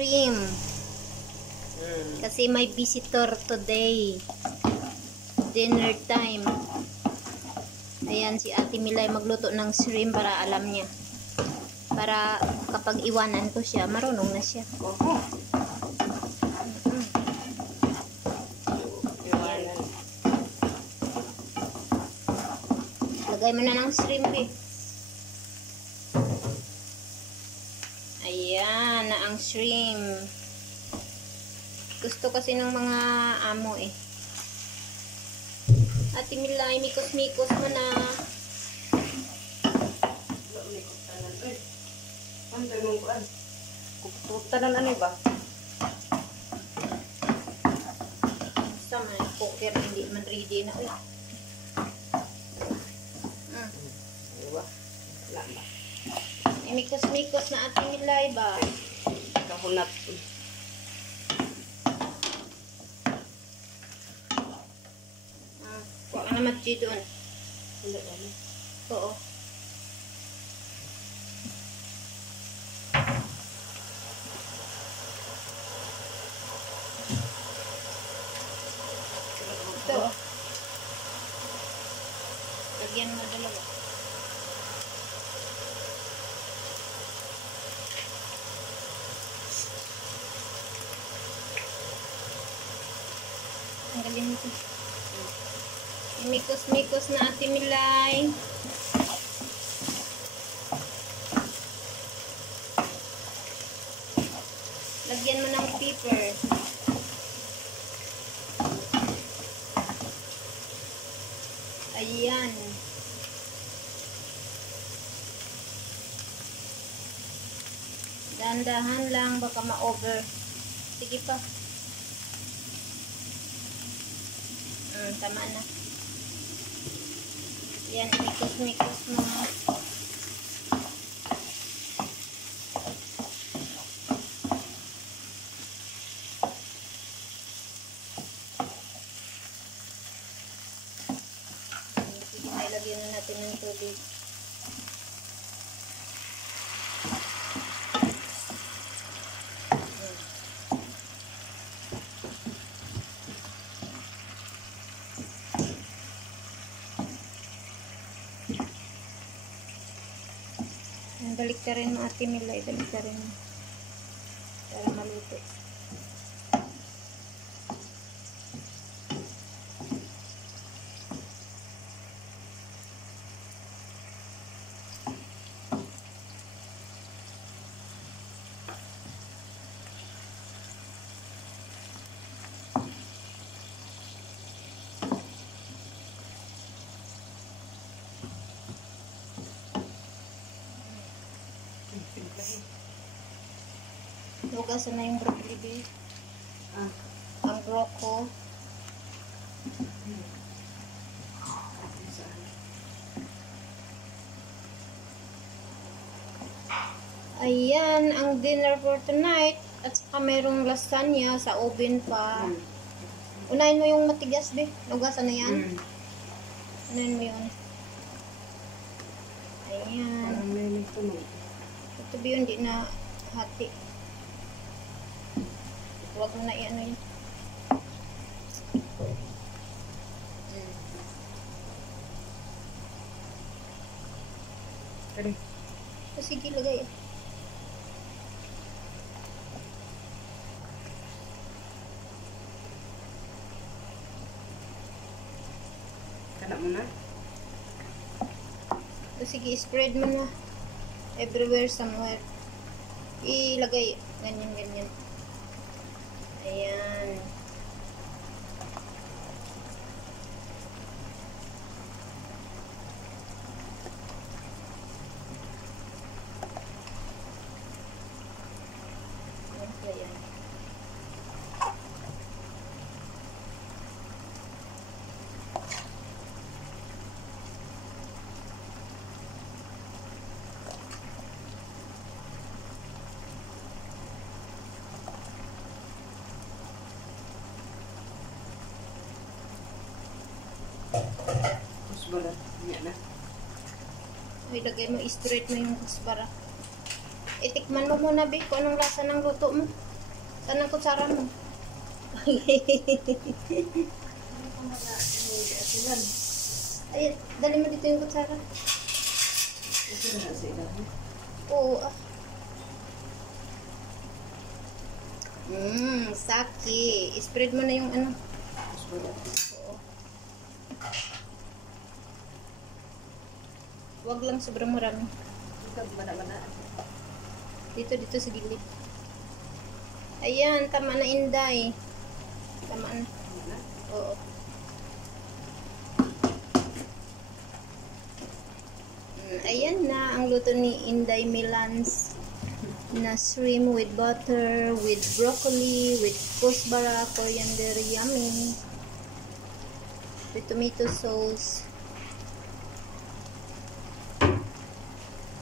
shrimp. Kasi may visitor today. Dinner time. Ayan, si Ate Milay magluto ng shrimp para alam niya. Para kapag iwanan ko siya, marunong na siya. Lagay mo na ng shrimp eh. Ayan na ang shrimp. Gusto kasi ng mga amo eh. Ate Milay, mikos-mikos mo na. Tanan ano ba? Sa mga cooker, hindi man ready na. Diba? Wala ba? Mikos-mikos na Ate Milay ba? Kahunat. Huwag ka na matji doon. Hindi ano? Oo. Ito. Lagyan mo dalawa. Tanggalin mo ito. Mikos-mikos na Ate Milay. Lagyan mo ng pepper. Ayan. Dahan-dahan lang, baka ma-over. Sige pa. Tama na. Yan, mikos-mikos mo. Sige, lagyan na natin ng tubig. Balik ka rin mo Ate Milay, balik ka rin mo. Para maluto. Hugasan na yung broccoli bit. Ang brocco. Ayan, ang dinner for tonight. At saka mayroong lasagna sa oven pa. Unahin mo yung matigas, be. Hugasan na yan. Unahin mo yun. Ayan. Ito ba yun, di na hati. Huwag mo na i-ano yun. Sige, lagay. Kana mo na? Sige, spread mo na. Everywhere, somewhere. Ilagay. Ganyan, ganyan. Ayan. Ayan. Kusbara. Yan na. Ilagay mo, straight mo yung kusbara. Itikman mo muna, Bi, kung anong lasa ng luto mo. Saan ang kutsara mo? Ay, dali mo dito yung kutsara. Ito na sa ilalim. Oo, ah. Saki. Spread mo na yung ano. Oo. Wag lang sobrang marami. Ito, mana-mana. Dito sa gilid. Ayan, tama na, Inday. Tama na. Oo. Ayan na ang luto ni Inday Milans na shrimp with butter, with broccoli, with kusbara, coriander, yummy. With tomato sauce.